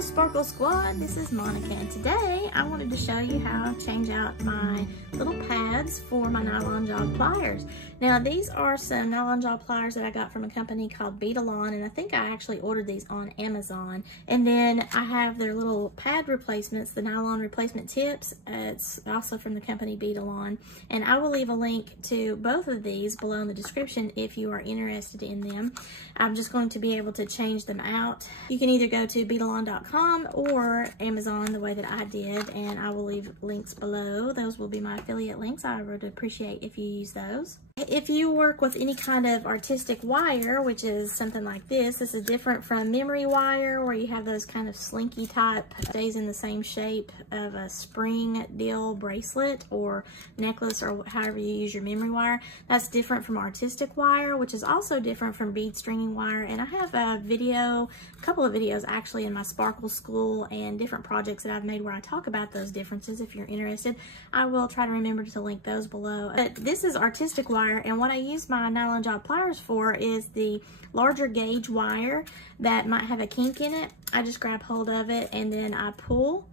Hello Sparkle Squad, this is Monica, and today I wanted to show you how to change out my little pads for my nylon jog pliers. Now these are some nylon jog pliers that I got from a company called Beadalon, and I think I actually ordered these on Amazon. And then I have their little pad replacements, the nylon replacement tips. It's also from the company Beadalon, and I will leave a link to both of these below in the description if you are interested in them. I'm just going to be able to change them out. You can either go to Beadalon.com or Amazon the way that I did, and I will leave links below. Those will be my affiliate links. I would appreciate if you use those. If you work with any kind of artistic wire, which is something like this is different from memory wire where you have those kind of slinky type, stays in the same shape of a spring deal bracelet or necklace or however you use your memory wire. That's different from artistic wire, which is also different from bead stringing wire. And I have a couple of videos actually in my Sparkle School and different projects that I've made where I talk about those differences. If you're interested, I will try to remember to link those below. But this is artistic wire, and what I use my nylon jog pliers for is the larger gauge wire that might have a kink in it. I just grab hold of it and then I pull,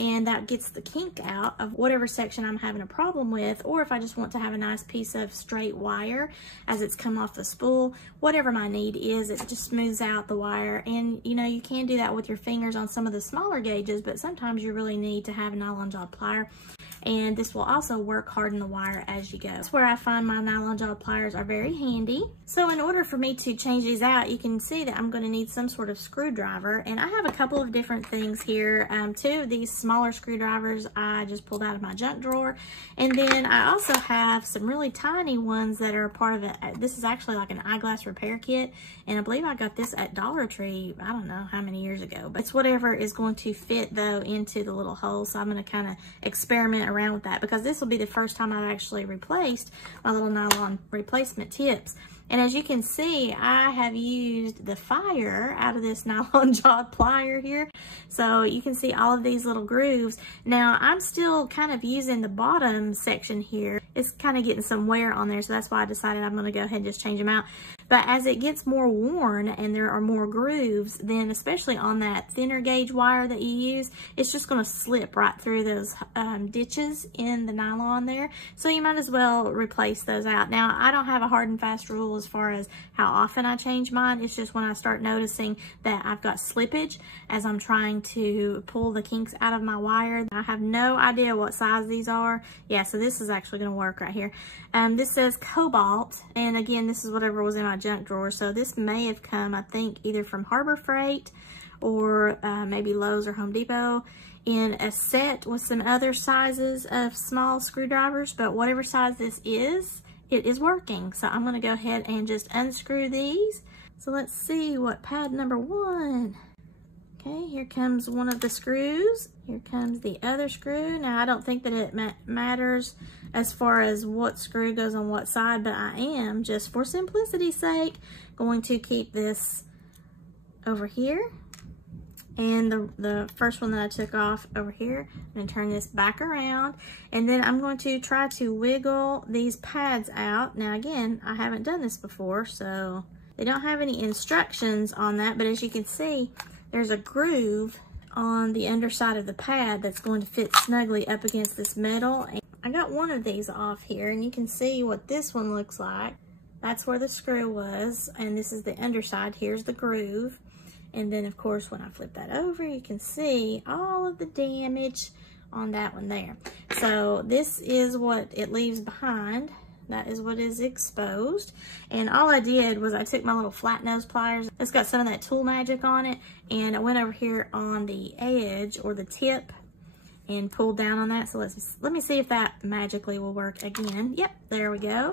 and that gets the kink out of whatever section I'm having a problem with, or if I just want to have a nice piece of straight wire as it's come off the spool, whatever my need is, it just smooths out the wire. And you know, you can do that with your fingers on some of the smaller gauges, but sometimes you really need to have a nylon jog plier. And this will also work harden the wire as you go. That's where I find my nylon jog pliers are very handy. So in order for me to change these out, you can see that I'm going to need some sort of screwdriver, and I have a couple of different things here. Two of these smaller screwdrivers I just pulled out of my junk drawer, and then I also have some really tiny ones that are part of it. This is actually like an eyeglass repair kit, and I believe I got this at Dollar Tree, I don't know how many years ago, but it's whatever is going to fit though into the little hole. So I'm going to kind of experiment around with that, because this will be the first time I've actually replaced my little nylon replacement tips. And as you can see, I have used the fire out of this nylon jog plier here. So you can see all of these little grooves. Now I'm still kind of using the bottom section here. It's kind of getting some wear on there, so that's why I decided I'm gonna go ahead and just change them out. But as it gets more worn and there are more grooves, then especially on that thinner gauge wire that you use, it's just gonna slip right through those ditches in the nylon there. So you might as well replace those out. Now, I don't have a hard and fast rule as far as how often I change mine. It's just when I start noticing that I've got slippage as I'm trying to pull the kinks out of my wire. I have no idea what size these are. Yeah, so this is actually gonna work right here. This says cobalt, and again, this is whatever was in my junk drawer. So this may have come, I think, either from Harbor Freight or maybe Lowe's or Home Depot in a set with some other sizes of small screwdrivers, but whatever size this is, it is working. So I'm gonna go ahead and just unscrew these. So let's see what pad number 1. Okay, here comes one of the screws. Here comes the other screw. Now I don't think that it matters as far as what screw goes on what side, but I am, just for simplicity's sake, going to keep this over here. And the first one that I took off over here, I'm gonna turn this back around, and then I'm going to try to wiggle these pads out. Now again, I haven't done this before, so they don't have any instructions on that, but as you can see, there's a groove on the underside of the pad that's going to fit snugly up against this metal. And I got one of these off here, and you can see what this one looks like. That's where the screw was, and this is the underside. Here's the groove. And then of course, when I flip that over, you can see all of the damage on that one there. So this is what it leaves behind. That is what is exposed. And all I did was I took my little flat nose pliers. It's got some of that tool magic on it. And I went over here on the edge or the tip and pulled down on that. So let me see if that magically will work again. Yep, there we go.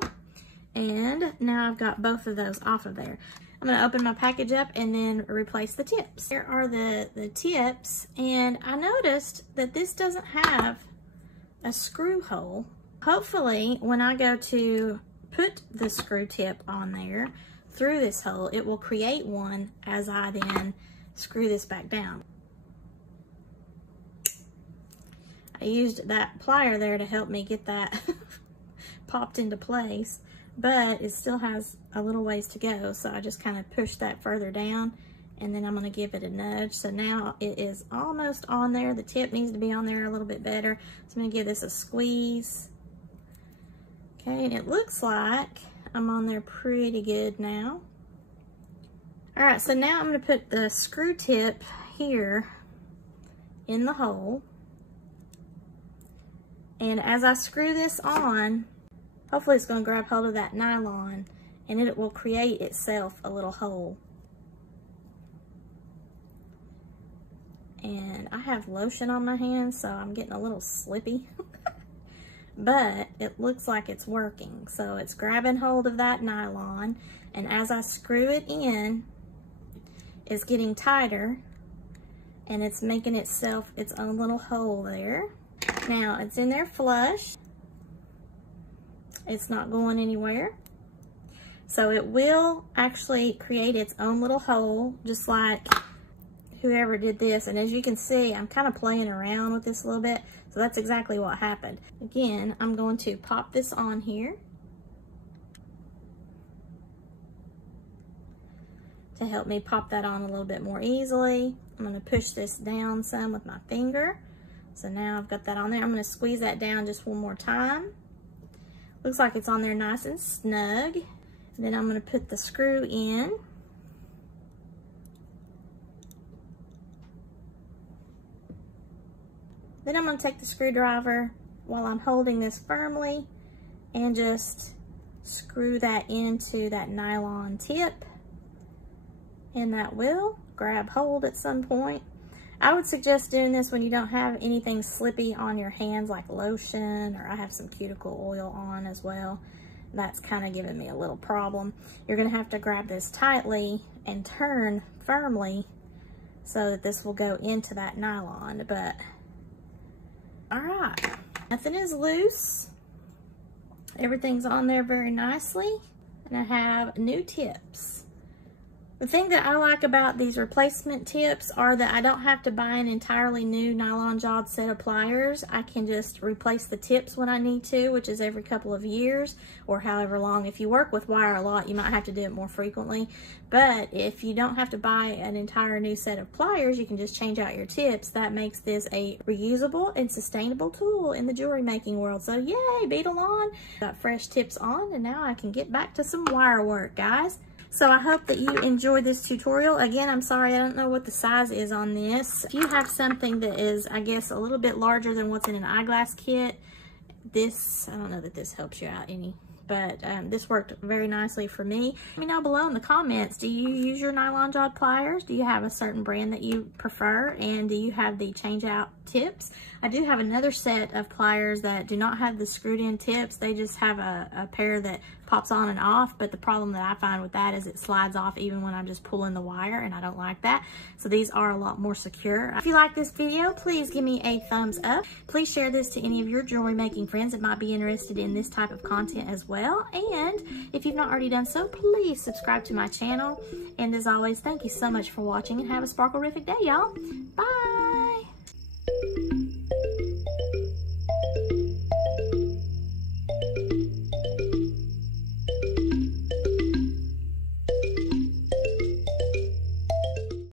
And now I've got both of those off of there. I'm gonna open my package up and then replace the tips. Here are the tips, and I noticed that this doesn't have a screw hole. Hopefully, when I go to put the screw tip on there through this hole, it will create one as I then screw this back down. I used that plier there to help me get that popped into place, but it still has a little ways to go, so I just kind of pushed that further down and then I'm going to give it a nudge. So now it is almost on there. The tip needs to be on there a little bit better. So I'm going to give this a squeeze. Okay, and it looks like I'm on there pretty good now. All right, so now I'm going to put the screw tip here in the hole. And as I screw this on, hopefully it's going to grab hold of that nylon, and it will create itself a little hole. And I have lotion on my hands, so I'm getting a little slippy. But it looks like it's working. So it's grabbing hold of that nylon, and as I screw it in, it's getting tighter, and it's making itself its own little hole there. Now it's in there flush. It's not going anywhere. So it will actually create its own little hole, just like whoever did this. And as you can see, I'm kind of playing around with this a little bit. So that's exactly what happened. Again, I'm going to pop this on here to help me pop that on a little bit more easily. I'm going to push this down some with my finger. So now I've got that on there. I'm going to squeeze that down just one more time. Looks like it's on there nice and snug. And then I'm going to put the screw in. Then I'm going to take the screwdriver while I'm holding this firmly and just screw that into that nylon tip. And that will grab hold at some point. I would suggest doing this when you don't have anything slippy on your hands like lotion, or I have some cuticle oil on as well. That's kind of giving me a little problem. You're going to have to grab this tightly and turn firmly so that this will go into that nylon. But all right, nothing is loose. Everything's on there very nicely, and I have new tips. The thing that I like about these replacement tips are that I don't have to buy an entirely new nylon jawed set of pliers. I can just replace the tips when I need to, which is every couple of years or however long. If you work with wire a lot, you might have to do it more frequently. But if you don't have to buy an entire new set of pliers, you can just change out your tips. That makes this a reusable and sustainable tool in the jewelry making world. So yay, Beadalon! Got fresh tips on, and now I can get back to some wire work, guys. So I hope that you enjoyed this tutorial. Again, I'm sorry, I don't know what the size is on this. If you have something that is, I guess, a little bit larger than what's in an eyeglass kit, this, I don't know that this helps you out any, but this worked very nicely for me. Let me know below in the comments, do you use your nylon jawed pliers? Do you have a certain brand that you prefer? And do you have the change out tips? I do have another set of pliers that do not have the screwed in tips. They just have a pair that pops on and off, but the problem that I find with that is it slides off even when I'm just pulling the wire, and I don't like that. So these are a lot more secure. If you like this video, please give me a thumbs up. Please share this to any of your jewelry making friends that might be interested in this type of content as well. And if you've not already done so, please subscribe to my channel. And as always, thank you so much for watching, and have a sparkle-rific day, y'all. Bye.